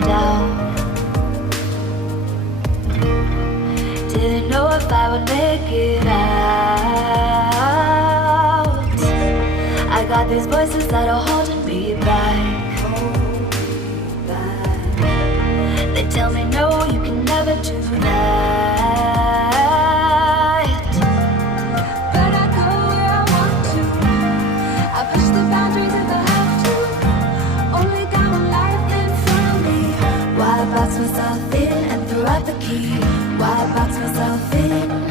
down. Didn't know if I would make it out. I got these voices that are holding me back. They tell me no, you can never do that. But I go where I want to. I push the boundaries if I have to. Only got one life in front of me. Why box myself in and throw out the key? Why box myself in?